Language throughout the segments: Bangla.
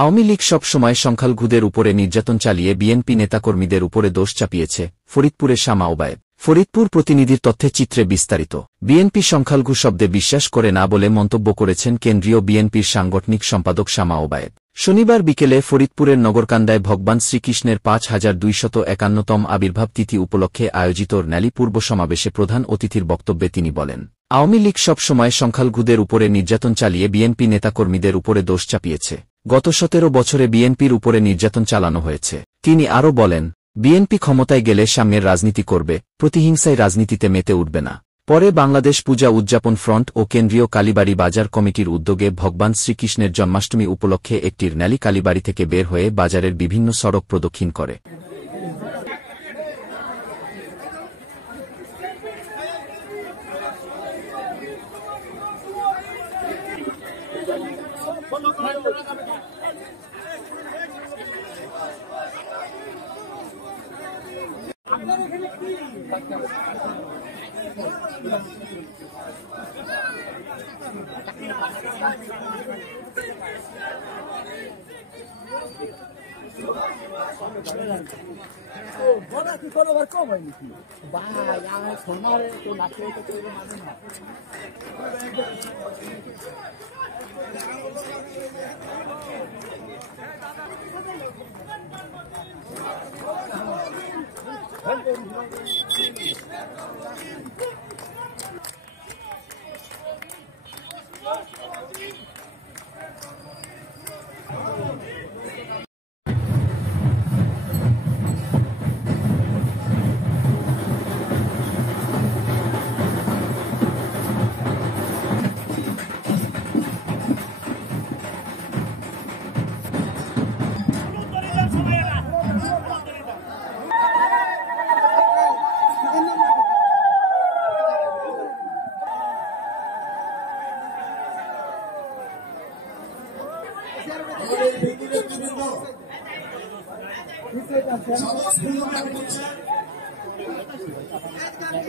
আওয়ামী লীগ সব সময় সংখ্যালঘুদের উপরে নির্যাতন চালিয়ে বিএনপি নেতাকর্মীদের উপরে দোষ চাপিয়েছে। ফরিদপুরের শামা ওবায়েদ। ফরিদপুর প্রতিনিধির তথ্যে চিত্রে বিস্তারিত। বিএনপি সংখ্যালঘু শব্দে বিশ্বাস করে না বলে মন্তব্য করেছেন কেন্দ্রীয় বিএনপির সাংগঠনিক সম্পাদক শামা ওবায়েদ। শনিবার বিকেলে ফরিদপুরের নগরকান্দায় ভগবান শ্রীকৃষ্ণের 5251তম আবির্ভাব তিথি উপলক্ষে আয়োজিত র্যালি পূর্ব সমাবেশে প্রধান অতিথির বক্তব্যে তিনি বলেন, আওয়ামী লীগ সব সময় সংখ্যালঘুদের উপরে নির্যাতন চালিয়ে বিএনপি নেতাকর্মীদের উপরে দোষ চাপিয়েছে। গত 17 বছরে বিএনপির উপরে নির্যাতন চালানো হয়েছে। তিনি আরও বলেন, বিএনপি ক্ষমতায় গেলে সাম্যের রাজনীতি করবে, প্রতিহিংসায় রাজনীতিতে মেতে উঠবে না। পরে বাংলাদেশ পূজা উদযাপন ফ্রন্ট ও কেন্দ্রীয় কালীবাড়ি বাজার কমিটির উদ্যোগে ভগবান শ্রীকৃষ্ণের জন্মাষ্টমী উপলক্ষে একটি র্যালি কালীবাড়ি থেকে বের হয়ে বাজারের বিভিন্ন সড়ক প্রদক্ষিণ করে।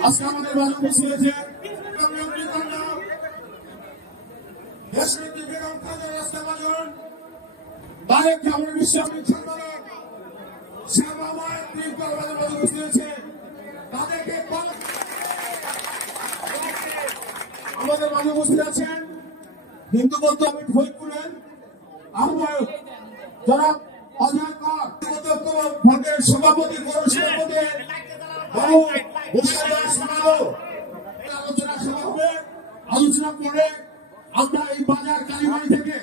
আজকে আমাদের বাংলাদেশ হয়েছে আমাদের মাঝে উপস্থিত আছেন হিন্দু বৌদ্ধ ফরিদপুরের আহ্বায়ক যারা অজয় কর ফ্রন্টের সভাপতি পৌর সভাপতি আলোচনা সভা হবে। আলোচনা করে আমরা এই বাজার কালীবাড়ি থেকে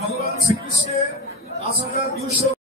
ভগবান শ্রীকৃষ্ণের 5200